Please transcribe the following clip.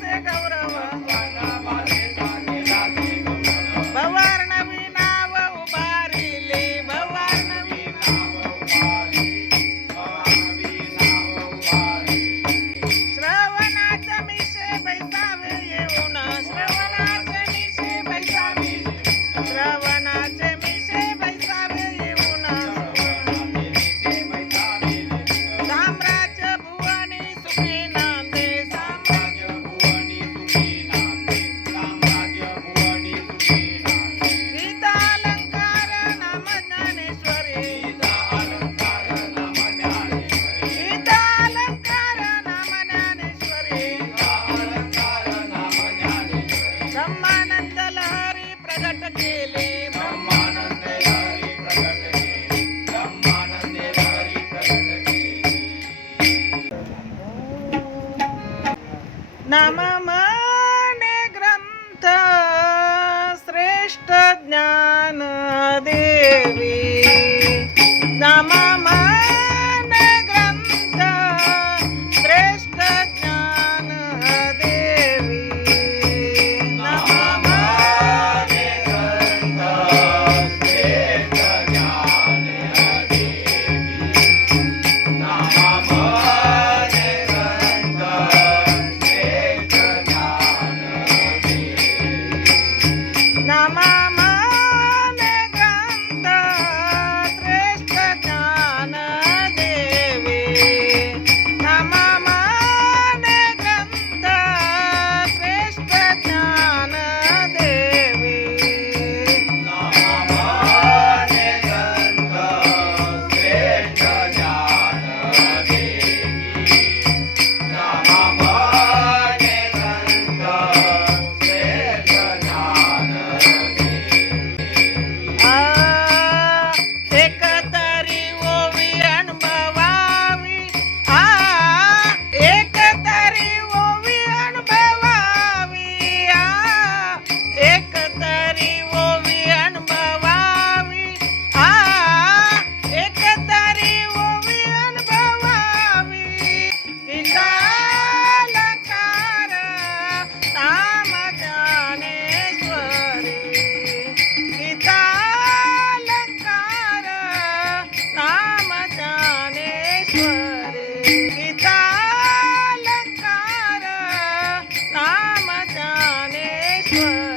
se cabraba. Shreshtha Whoa.